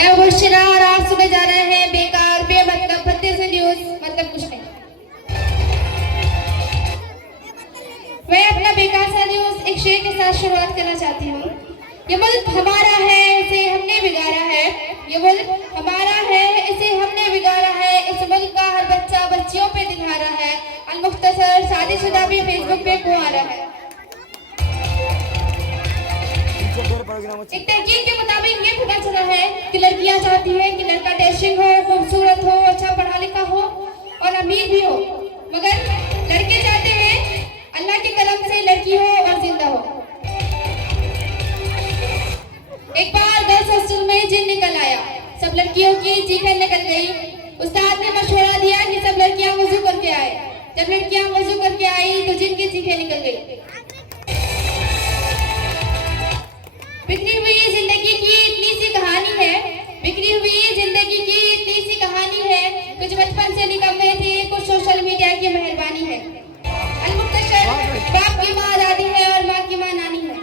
मैं मुबशिरा और आप सुबह जा रहे हैं बेकार बेमतलब भद्दे से न्यूज, मतलब कुछ नहीं। मैं अपना बेकार सा न्यूज एक शेर के साथ शुरुआत करना चाहती हूँ। ये मुल्क हमारा है, इसे हमने बिगाड़ा है। ये मुल्क हमारा है, इसे हमने बिगाड़ा है। इस मुल्क का हर बच्चा बच्चियों पे दिखा रहा है। अल-मुख्तसर शादीशुदा भी फेसबुक पे कुंवारा है। एक तहकीक के मुताबिक ये पता चला है कि लड़कियां चाहती हैं कि लड़का डैशिंग हो, खूबसूरत हो, अच्छा पढ़ा लिखा हो और अमीर भी हो, मगर लड़के चाहते हैं अल्लाह के कलम से लड़की हो और जिंदा हो। एक बार गर्ल्स हॉस्टल में जिन निकल आया, सब लड़कियों की चीखें निकल गई। उस्ताद ने मशवरा दिया कि सब लड़कियां वुजू करके आए। जब लड़कियां वुजू करके आई तो जिन की चीखें निकल गई। बिखरी हुई जिंदगी की इतनी सी कहानी है, बिखरी हुई जिंदगी की इतनी सी कहानी है। कुछ बचपन से निकम्मे थे, कुछ सोशल मीडिया की मेहरबानी है। अल-मुख्तसर बाप की माँ दादी है और माँ की माँ नानी है।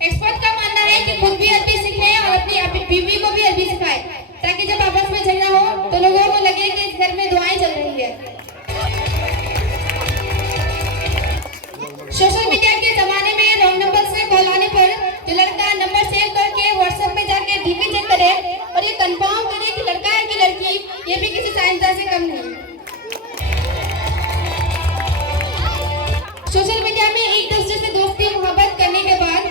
एक्सपर्ट का मानना है कि खुद भी अरबी सीखें और अपनी बीवी को भी अरबी सिखाएं, ताकि जब आपस में झगड़ा हो तो लोगों को लगे कि इस घर में दुआएं चल रही है। सोशल मीडिया के जमाने में रॉन्ग नंबर से कॉल आने पर जो लड़का नंबर सेव करके व्हाट्सएप में जाके डीपी चेक करे और ये कंफर्म करे कि लड़का है कि लड़की, ये भी किसी साइंसदान से कम नहीं। सोशल मीडिया में एक दूसरे से दोस्ती मोहब्बत करने के बाद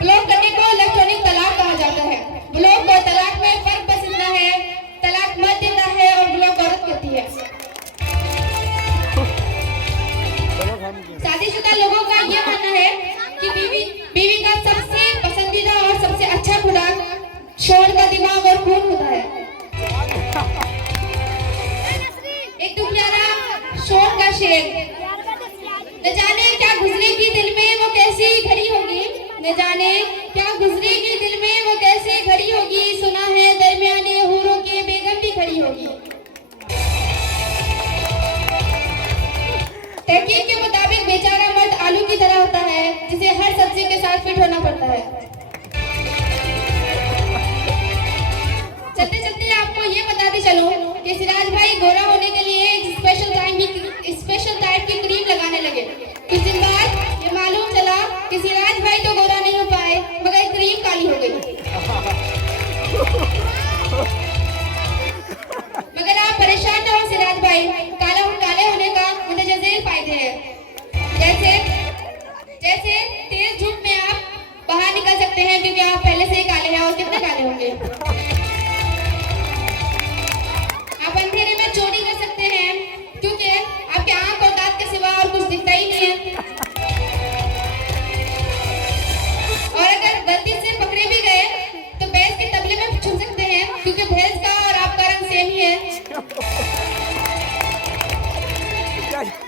ब्लॉक करने को इलेक्ट्रॉनिक तलाक कहा जाता है। ब्लॉक और तलाक में फर्क बस इतना है, तलाक मर्द देता है और ब्लॉक औरत करती है। शादीशुदा लोगों का ये मानना है कि बीवी का सबसे पसंदीदा और सबसे अच्छा खुराक शोर का दिमाग और खून होता है। एक दुखियारा शोर का शेर, न जाने क्या गुजरेगी दिल में वो कैसी घड़ी होगी, न जाने क्या गुजरेगी दिल में वो कैसी घड़ी होगी। सुना है दरमियाने हूरों के बेगम भी खड़ी होगी। तहकीक के मुताबिक बेचारा मर्द आलू की तरह होता है, जिसे हर सब्जी के साथ फिट होना पड़ता है। चलते चलते आपको ये बताते चलूं कि सिराज भाई गोरा होने के लिए एक स्पेशल टाइप की क्रीम लगाने लगे। कुछ दिन बाद ये मालूम चला कि सिराज भाई तो गोरा नहीं हो पाए, मगर क्रीम काली हो गई। मगर आप परेशान न हो सिराज भाई, काले होने का मुतजज़्ज़िल फायदे हैं। जैसे तेज धूप में आप बाहर निकल सकते हैं क्योंकि आप पहले से ही काले हैं। और कितने काले होंगे? आप अंधेरे में चोरी कर सकते हैं क्योंकि आपके आंख और दांत के सिवा और कुछ दिखता ही नहीं है। और अगर गलती से पकड़े भी गए तो भैंस के तबले में छुप सकते हैं क्योंकि भैंस का और आपका रंग सेम ही है।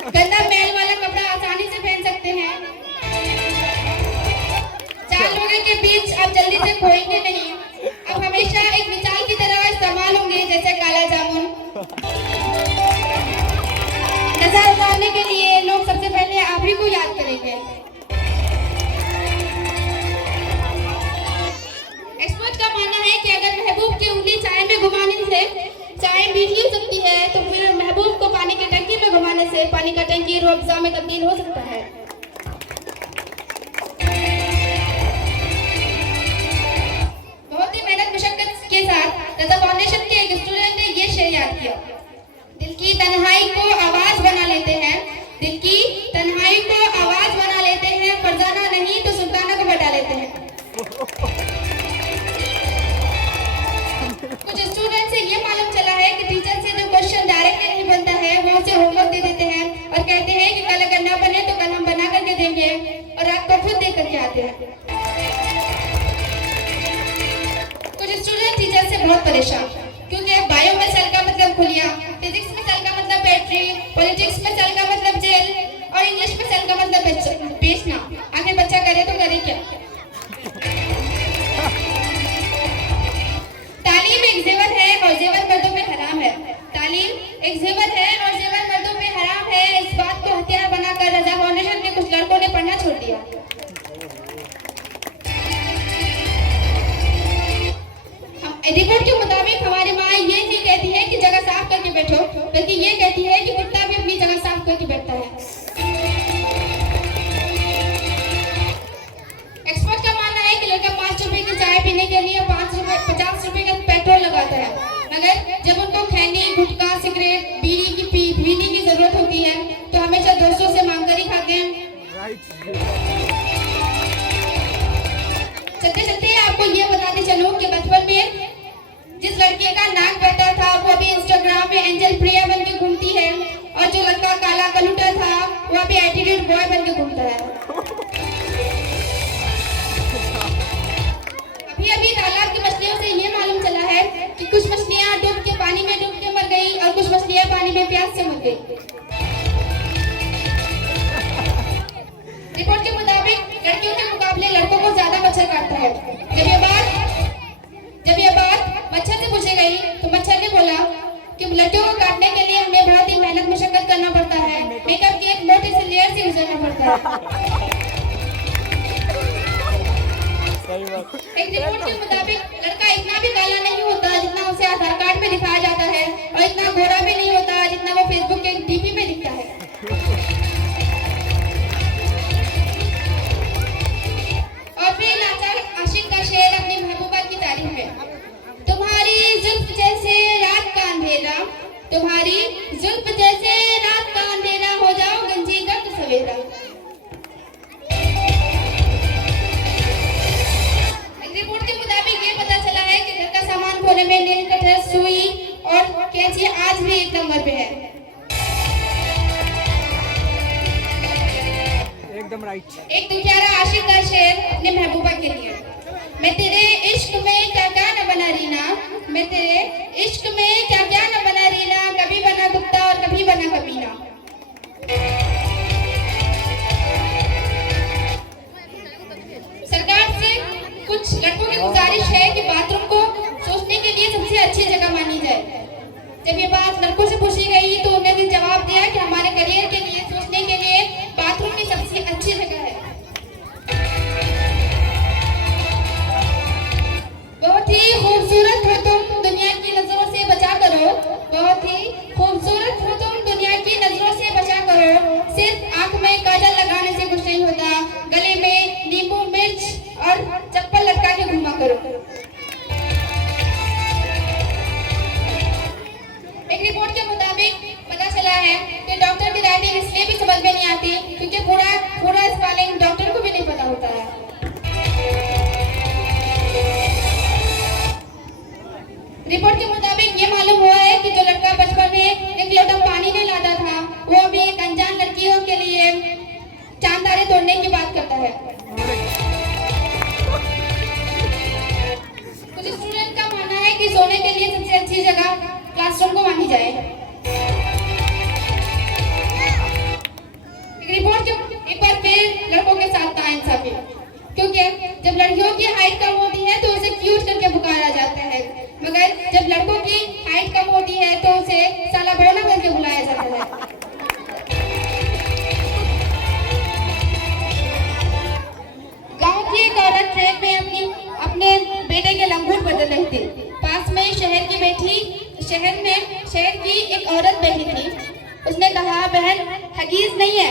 गंदा मैल वाला कपड़ा आसानी से पहन सकते हैं। चार लोगों के बीच आप जल्दी से खोएंगे नहीं। आप हमेशा एक मिसाल की तरह इस्तेमाल होंगे, जैसे काला जामुन। नजर उतारने के लिए लोग सबसे पहले आप ही को याद करेंगे। एक्सपर्ट का मानना है कि अगर महबूब की उंगली चाय में घुमाने से चाय मीठी हो सकती है, तो फिर महबूब को पानी की टंकी में घुमाने से पानी का टंकी रूह अफ़ज़ा में तब्दील हो सकता है। बहुत ही मेहनत मशक्कत के साथ रज़ा फाउंडेशन के एक स्टूडेंट ने ये शेर याद किया। दिल की तन्हाई को आवाज बना लेते हैं, दिल की तन्हाई को आवाज बना लेते हैं, फरजाना नहीं तो सुल्ताना को हटा लेते हैं। कुछ स्टूडेंट से ये मालूम चला है कि टीचर से जो क्वेश्चन डायरेक्टली नहीं बनता है वो उसे होमवर्क दे देते हैं और कहते हैं कि कल अगर ना बने तो कल हम बना करके देंगे, और आपको खुद दे करके आते हैं। कुछ स्टूडेंट टीचर से बहुत परेशान क्योंकि बायो में सेल का मतलब खुलिया, फिजिक्स में सेल का मतलब बैटरी, पॉलिटिक्स में सेल का मतलब जेल और इंग्लिश में सेल का मतलब बेचना। आखिर बच्चा करे तो करे क्या? तालीम एक जेवर है और जेवर मर्दों पे हराम है। तालीम एक जेवर है और जेवर मर्दों पे हराम है। इस बात को हथियार बनाकर रज़ा फाउंडेशन के कुछ लड़कों ने पढ़ना छोड़ दिया। नाक बेटा था वो अभी इंस्टाग्राम पे एंजल प्रिया बन के घूमती है, और जो लड़का काला कलूटा था वो अभी एटीट्यूड बॉय बन के घूमता है। अभी अभी तालाब की मछलियों से ये मालूम चला है कि कुछ मछलियां डूब के पानी में डूब के मर गई और कुछ मछलियां पानी में प्यास से मर गई। रिपोर्ट के मुताबिक लड़कियों के मुकाबले लड़कों को ज्यादा मच्छर काटता है। जब ये बात मच्छर से पूछी गई तो मच्छर ने बोला कि लड़कियों को काटने के लिए हमें बहुत ही मेहनत मशक्कत करना पड़ता है, मेकअप की एक मोटी सी लेयर से गुजरना पड़ता है। एक रिपोर्ट के मुताबिक लड़का इतना भी काला नहीं होता जितना उसे आधार कार्ड में दिखाया जाता है, और इतना गोरा भी नहीं होता जितना वो फेसबुक के डीपी में दिखता है। और फिर लाचार आशिक का शेर अपनी महबूबा की तारीफ में, तुम्हारी जुल्फ जैसे रात का अंधेरा, तुम्हारी जुल्फ जैसे रात का अंधेरा, हो जाओ गंजी दर्द सवेरा। रिपोर्ट के मुताबिक ये पता चला है कि घर का सामान खोलने में नेल कटर, सुई और कैंची आज भी एक नंबर पे है। एकदम राइट। एक दुखियारा आशिक का शेर अपने महबूबा के लिए, मैं तेरे इश्क में क्या क्या न बना रीना, मैं तेरे इश्क में क्या क्या न बना रीना, कभी बना कुत्ता और कभी बना कमीना। सरकार से कुछ लड़कों की गुजारिश है कि बाथरूम को सोचने के लिए सबसे अच्छी जगह मानी जाए। जब ये बात लड़कों से पूछी गई तो उन्होंने भी जवाब दिया कि हमारे करियर के लिए सोचने के लिए बाथरूम ही सबसे अच्छी जगह है। बहुत ही खूबसूरत हो तुम, दुनिया की नजरों से बचा करो, बहुत ही खूबसूरत हो तुम, दुनिया की नजरों से बचा करो, सिर्फ आंख में काजल लगाने से कुछ नहीं होता, गले में नींबू मिर्च और चप्पल लटका के घुमा करो। एक रिपोर्ट के मुताबिक पता चला है कि डॉक्टर की राइटिंग इसलिए भी समझ में नहीं आती क्योंकि पूरा स्पेलिंग डॉक्टर को भी नहीं पता होता है। रिपोर्ट के मुताबिक ये मालूम हुआ है कि जो लड़का बचपन में एक लोटा पानी नहीं लाता था वो अभी एक अनजान लड़कियों के लिए चांद तारे तोड़ने की बात करता है। कुछ स्टूडेंट का मानना है कि सोने के लिए सबसे अच्छी जगह क्लासरूम को मानी जाए। रिपोर्ट के एक बार फिर लड़कों के साथ नाइंसाफी, क्योंकि जब लड़कियों की हाइट कम होती है तो उसे क्यूट करके पुकारा जाता है, मगर जब लड़कों की हाइट कम होती है तो उसे साला बौना करके बुलाया जाता है। गांव की एक औरत ट्रेन में अपने बेटे के लंगूट बदल रही थी। पास में शहर की एक औरत बैठी थी। उसने कहा, बहन हगीज नहीं है?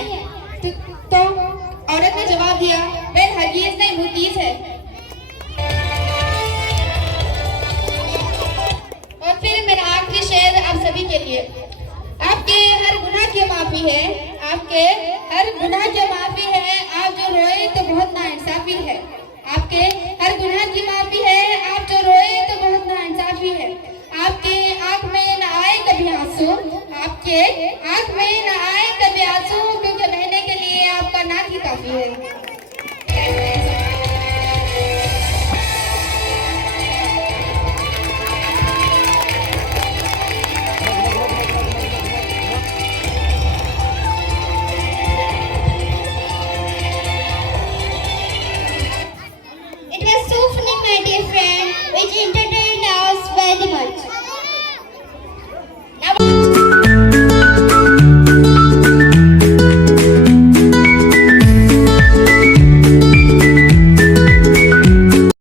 तो औरत ने जवाब दिया, बहन हगीज नहीं मुतीज है। और फिर मेरा आखिरी शेर आप सभी के लिए, आपके हर गुनाह की माफी है, आपके हर गुनाह की माफी है, आप जो रोए तो बहुत नाइंसाफी है, आपके हर गुनाह की माफी है, आप जो रोए तो बहुत नाइंसाफी है, आपके आंख में न आए कभी आंसू, आपके आंख में न आए कभी आंसू, क्योंकि बहने के लिए आपका नाक ही काफी है। It was so funny, my dear friend, which entertained us very much.